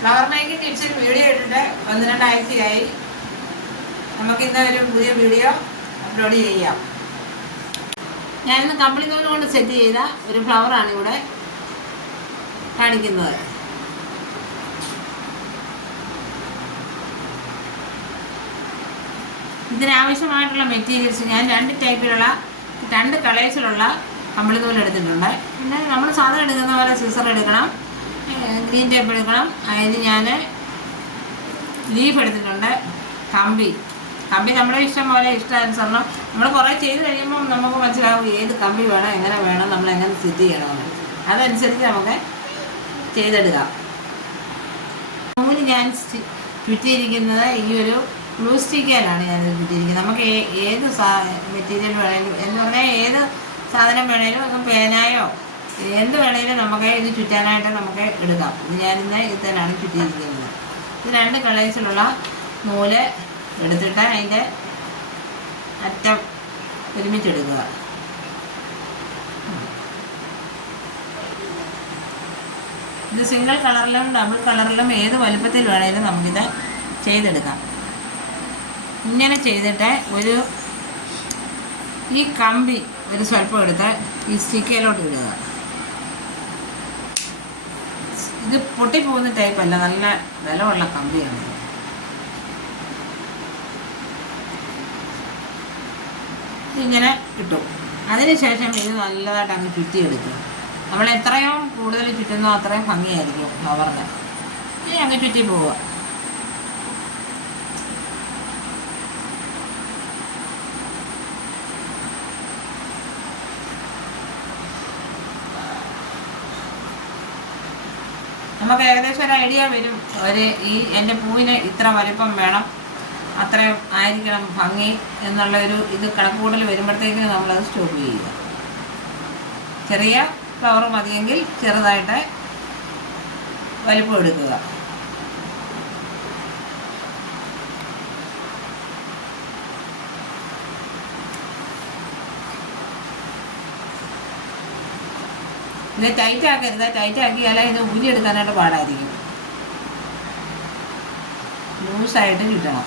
Flower making ടിപ്സിൽ video ഇട്ടിട്ട് 1-2 ആഴ്ചയായി. നമുക്കിന്ന് ഒരു പുതിയ വീഡിയോ അപ്ലോഡ് ചെയ്യാം. ഞാനിന്ന് കമ്പിളി നൂല് കൊണ്ട് സെറ്റ് ചെയ്ത ഒരു ഫ്ലവറാണ് ഇവിടെ കാണിക്കുന്നത്. ഇതിനാവശ്യമായിട്ടുള്ള മെറ്റീരിയൽസ് ഞാൻ 2 കളേഴ്സിലുള്ള കമ്പിളി നൂല് എടുത്തിട്ടുണ്ട്. പിന്നെ നമ്മൾ സാധാരണ എടുക്കുന്ന പോലെ സിസർ എടുക്കണം, ഗ്രീൻ ടേപ്പ് എടുക്കണം. അതിന് ഞാൻ ലീഫ് എടുത്തിട്ടുണ്ട്. കമ്പി നമ്മുടെ ഇഷ്ടം പോലെ ഇഷ്ടാനുസരണം നമ്മൾ കുറേ ചെയ്ത് കഴിയുമ്പോൾ നമുക്ക് മനസ്സിലാവും ഏത് കമ്പി വേണം, എങ്ങനെ വേണം, നമ്മൾ എങ്ങനെ സെറ്റ് ചെയ്യണമെന്ന്. അതനുസരിച്ച് നമുക്ക് ചെയ്തെടുക്കാം. നൂല് ഞാൻ ചുറ്റിയിരിക്കുന്നത് ഈ ഒരു ഗ്ലൂ സ്റ്റിക്കാനാണ് ഞാനിത് ചുറ്റിയിരിക്കുന്നത്. നമുക്ക് ഏത് മെറ്റീരിയൽ വേണമെങ്കിലും എന്ന് പറഞ്ഞാൽ ഏത് സാധനം വേണമെങ്കിലും നമുക്ക് പേനായോ എന്ത് വേണമെങ്കിലും നമുക്ക് ഇത് ചുറ്റാനായിട്ട് നമുക്ക് എടുക്കാം. ഇത് ഞാനിന്ന് ഇത് തന്നെയാണ് ചുറ്റിയിരിക്കുന്നത്. ഇത് 2 കളേഴ്സിലുള്ള നൂല് എടുത്തിട്ട് അതിൻ്റെ അറ്റം ഒരുമിച്ചെടുക്കുക. ഇത് സിംഗിൾ കളറിലും ഡബിൾ കളറിലും ഏത് വലുപ്പത്തിൽ വേണമെങ്കിലും നമുക്കിത് ചെയ്തെടുക്കാം. ഇങ്ങനെ ചെയ്തിട്ട് ഈ കമ്പി ഒരു സ്വല്പം എടുത്ത് ഈ സ്റ്റിക്കയിലോട്ട് ഇടുക. ഇത് പൊട്ടിപ്പോകുന്ന ടൈപ്പല്ല, നല്ല ബലമുള്ള കമ്പിയാണ്. ഇങ്ങനെ കിട്ടും. അതിനുശേഷം ഇത് നല്ലതായിട്ട് അങ്ങ് ചുറ്റിയെടുക്കുക. നമ്മൾ എത്രയും കൂടുതൽ ചുറ്റുന്നോ അത്രയും ഭംഗിയായിരിക്കും ഫ്ലവറിന്. ഇനി അങ്ങ് ചുറ്റി പോവുക. നമുക്ക് ഏകദേശം ഒരു ഐഡിയ വരും. എൻ്റെ പൂവിന് ഇത്ര വലിപ്പം വേണം, അത്രയും ആയിരിക്കണം ഭംഗി എന്നുള്ള ഇത് കണക്കുകൂടൽ വരുമ്പോഴത്തേക്കും നമ്മളത് സ്റ്റോപ്പ് ചെയ്യുക. ചെറിയ ഫ്ലവർ മതിയെങ്കിൽ ചെറുതായിട്ട് വലിപ്പം എടുക്കുക. ഇത് ടൈറ്റാക്കരുത്. ടൈറ്റാക്കിയാലേ ഇത് ഊരിയെടുക്കാനായിട്ട് പാടായിരിക്കും. ലൂസായിട്ട് കിട്ടണം.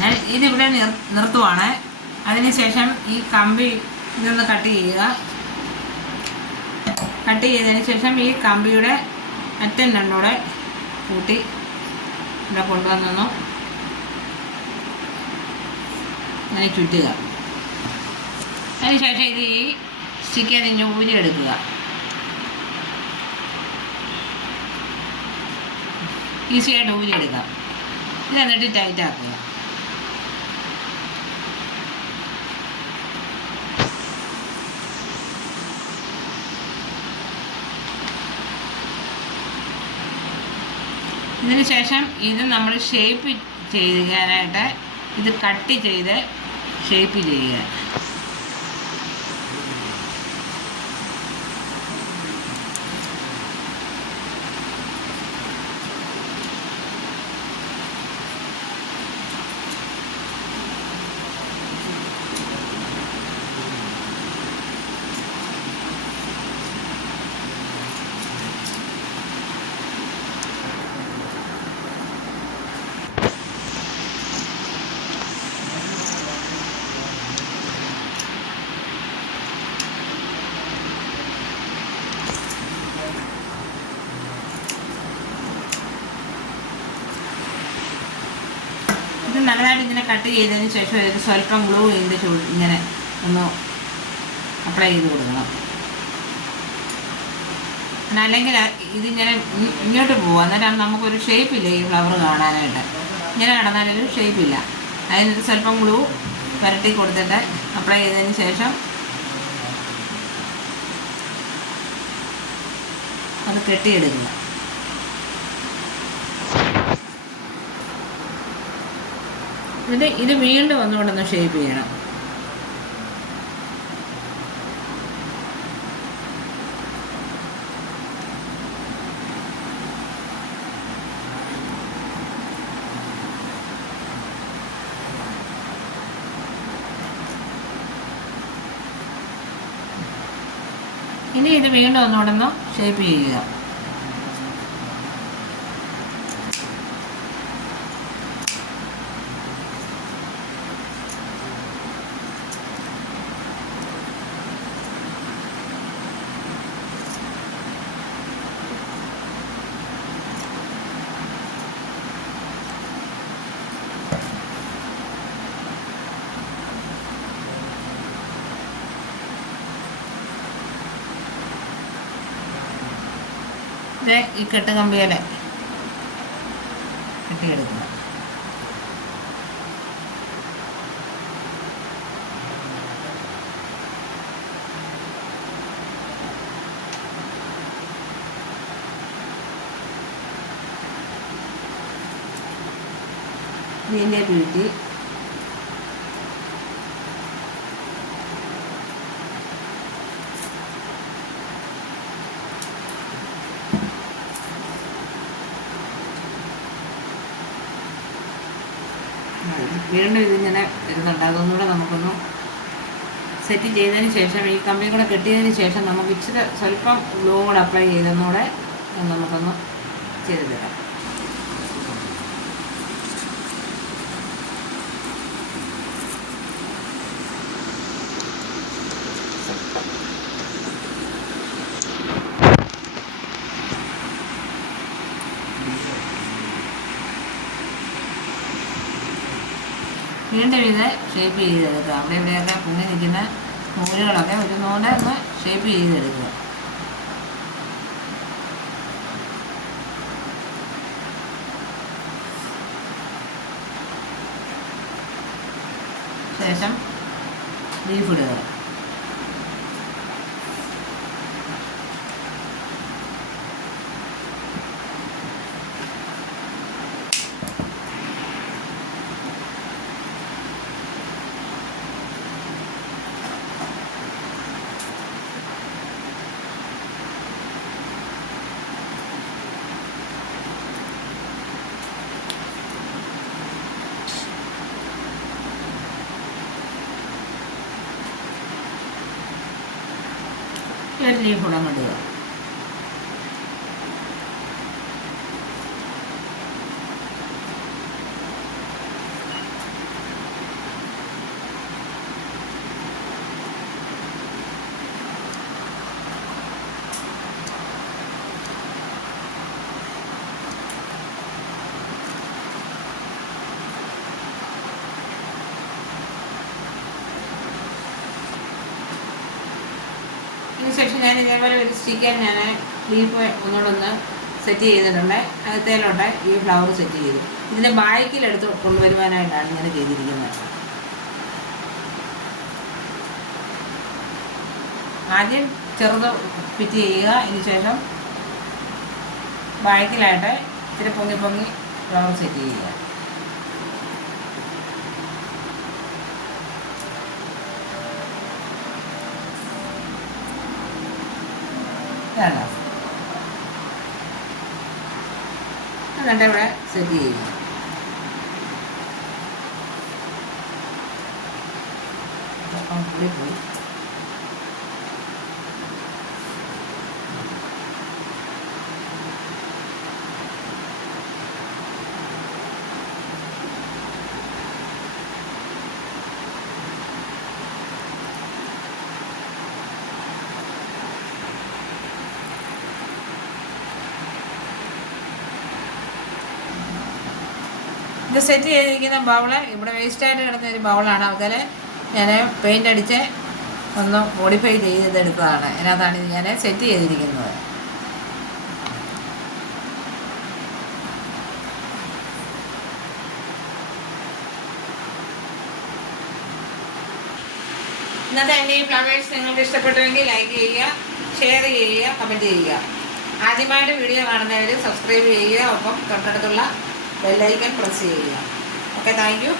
ഞാൻ ഇതിവിടെ നിർത്തുവാണ്. അതിനുശേഷം ഈ കമ്പി ഇതൊന്ന് കട്ട് ചെയ്യുക. കട്ട് ചെയ്തതിന് ശേഷം ഈ കമ്പിയുടെ അറ്റം രണ്ടൂടെ കൂട്ടി ഇവിടെ കൊണ്ടുവന്നു അങ്ങനെ ചുറ്റുക. അതിനുശേഷം ഇത് ഈ സ്റ്റിക്കിൽ നിന്ന് ഊരിയെടുക്കുക. ഈസിയായിട്ട് ഊരിയെടുക്കാം. ഇത് എന്നിട്ട് ടൈറ്റാക്കുക. ഇതിന് ശേഷം ഇത് നമ്മൾ ഷേപ്പ് ചെയ്യാനായിട്ട് ഇത് കട്ട് ചെയ്ത് ഷേപ്പ് ചെയ്യുക. ഇത് നല്ലതായിട്ട് ഇങ്ങനെ കട്ട് ചെയ്തതിന് ശേഷം ഒരു സ്വല്പം ഗ്ലൂ ഇതിൻ്റെ ഇങ്ങനെ ഒന്ന് അപ്ലൈ ചെയ്ത് കൊടുക്കണം. അല്ലെങ്കിൽ ഇതിങ്ങനെ ഇങ്ങോട്ട് പോവുക. അന്നേരം നമുക്കൊരു ഷേപ്പില്ല ഈ ഫ്ലവർ കാണാനായിട്ട്. ഇങ്ങനെ കിടന്നാലൊരു ഷേപ്പില്ല. അതിനൊരു സ്വല്പം ഗ്ലൂ പുരട്ടി കൊടുത്തിട്ട് അപ്ലൈ ചെയ്തതിന് ശേഷം അത് കെട്ടിയെടുക്കുക. ഇത് വീണ്ടും ഒന്നുകൊണ്ടൊന്ന് ഷേപ്പ് ചെയ്യണം. ഇനി ഇത് വീണ്ടും ഒന്നുകൂടെ ഒന്ന് ഷേപ്പ് ചെയ്യുക. ഈ കെട്ട് കമ്പിയിൽ കെട്ടിയെടുക്കുക. ഇതിൻ്റെ വീട്ടി വീണ്ടും ഇതിങ്ങനെ വരുന്നുണ്ട്. അതൊന്നുകൂടെ നമുക്കൊന്ന് സെറ്റ് ചെയ്തതിന് ശേഷം ഈ കമ്പി കൂടെ കെട്ടിയതിന് ശേഷം നമുക്ക് ഇച്ചിരി സ്വല്പം ഗ്ലൂ കൂടെ അപ്ലൈ ചെയ്തെന്നൂടെ നമുക്കൊന്ന് ചെയ്ത് തരാം. വീണ്ടും ഇത് ഷേപ്പ് ചെയ്തെടുക്കുക. അവിടെ ഇവിടെയൊക്കെ പൊങ്ങി നിൽക്കുന്ന നൂലുകളൊക്കെ ഒരു നൂല് ഒന്ന് ഷേപ്പ് ചെയ്തെടുക്കുക. ശേഷം ലീഫ് ഇടുക. ഒരു ലീഫ് കൂടെ ഇടുക. അതിനുശേഷം ഞാൻ ഇതേപോലെ ഒരു സ്റ്റിക്കർ ഞാൻ ലീഫ് ഒന്നുകൂടെ സെറ്റ് ചെയ്തിട്ടുണ്ട്. അകത്തേലോട്ട് ഈ ഫ്ലവർ സെറ്റ് ചെയ്തു. ഇതിൻ്റെ ബാക്കിലെടുത്ത് കൊണ്ടുവരുവാനായിട്ടാണ് ഇങ്ങനെ ചെയ്തിരിക്കുന്നത്. ആദ്യം ചെറുത് ഫിറ്റ് ചെയ്യുക. അതിന് ശേഷം ബാക്കിലായിട്ട് ഇത്തിരി പൊങ്ങി ഫ്ലവർ സെറ്റ് ചെയ്യുക. എന്നിട്ട് ഇവിടെ സെറ്റ് ചെയ്യുക. പോയി ഇത് സെറ്റ് ചെയ്തിരിക്കുന്ന ബൗള് ഇവിടെ വേസ്റ്റായിട്ട് കിടന്ന ഒരു ബൗളാണ്. അതിൽ ഞാൻ പെയിൻ്റ് അടിച്ച് ഒന്ന് മോഡിഫൈ ചെയ്തെടുത്തതാണ്. അതിനകത്താണ് ഇത് ഞാൻ സെറ്റ് ചെയ്തിരിക്കുന്നത്. ഇന്നത്തെ എൻ്റെ ഈ ഫ്ലവേഴ്സ് നിങ്ങൾക്ക് ഇഷ്ടപ്പെട്ടുവെങ്കിൽ ലൈക്ക് ചെയ്യുക, ഷെയർ ചെയ്യുക, കമൻറ്റ് ചെയ്യുക. ആദ്യമായിട്ട് വീഡിയോ കാണുന്നവർ സബ്സ്ക്രൈബ് ചെയ്യുക. ഒപ്പം തൊട്ടടുത്തുള്ള ബെല്ലൈക്കൺ പ്രസ് ചെയ്യുക. Okay, thank you.